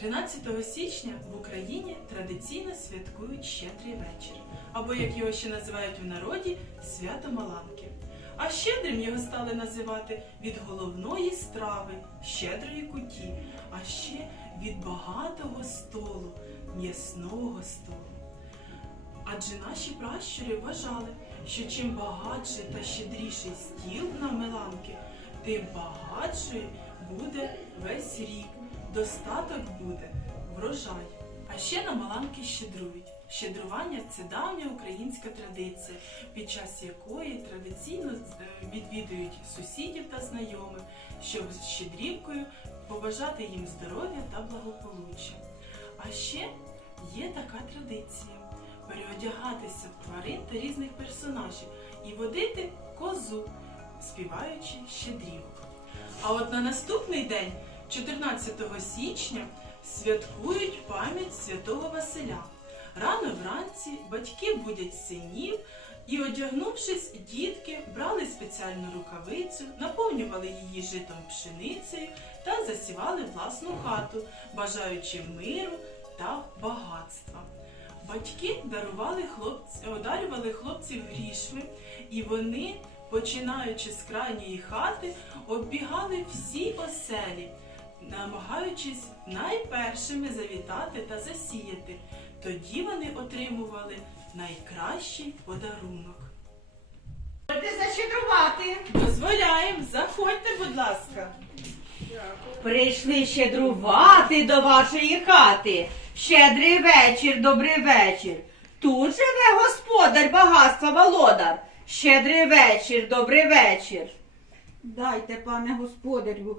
13 січня в Україні традиційно святкують щедрий вечір, або як його ще називають в народі свято Маланки. А щедрим його стали називати від головної страви щедрої куті, а ще від багатого столу, м'ясного столу. Адже наші пращури вважали, що чим багатший та щедріший стіл на Меланки, тим багатший буде весь рік, достаток буде, врожай. А ще на Маланки щедрують. Щедрування це давня українська традиція, під час якої традиційно е, відвідують сусідів та знайомих, щоб з щедрівкою побажати їм здоров'я та благополуччя. А ще є така традиція переодягатися в тварин та різних персонажів і водити козу, співаючи щедрівок. А от на наступний день, 14 січня, святкують пам'ять святого Василя. Рано вранці батьки будять синів і, одягнувшись, дітки брали спеціальну рукавицю, наповнювали її житом пшеницею та засівали власну хату, бажаючи миру та багатства. Батьки дарували хлопці, одарювали хлопців грішми, і вони, починаючи з крайньої хати, оббігали всі оселі, намагаючись найпершими завітати та засіяти. Тоді вони отримували найкращий подарунок. Можете защедрувати. Дозволяємо, заходьте, будь ласка. Прийшли щедрувати до вашої хати. Щедрий вечір, добрий вечір. Тут живе господар багатства володар. Щедрий вечір, добрий вечір. Дайте, пане господарю,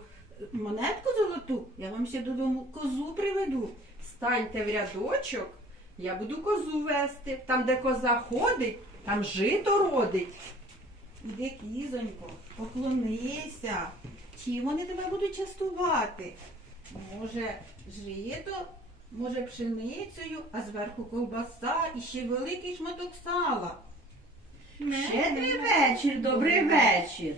монетку золоту, я вам ще додому козу приведу. Станьте в рядочок, я буду козу вести. Там, де коза ходить, там жито родить. Іди, кізонько, поклонися. Чим вони тебе будуть частувати? Може, жито, може, пшеницею, а зверху ковбаса і ще великий шматок сала. Щедрий вечір, добрий вечір.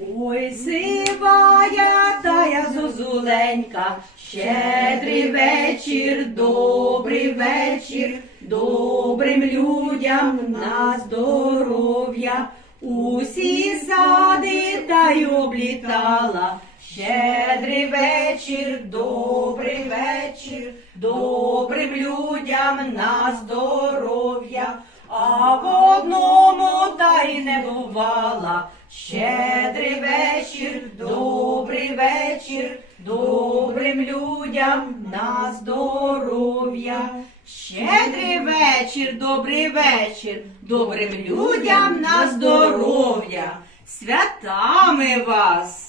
Ой, сивая тая зозуленька, щедрий вечір, добрий вечір, добрим людям на здоров'я. Усі сади та й облітала. Щедрий вечір, добрий вечір, добрим людям на здоров'я. А в одному та й не бувала. Щедрий вечір, добрий вечір, добрим людям на здоров'я. Щедрий вечір, добрий вечір, добрим людям на здоров'я. Святами вас!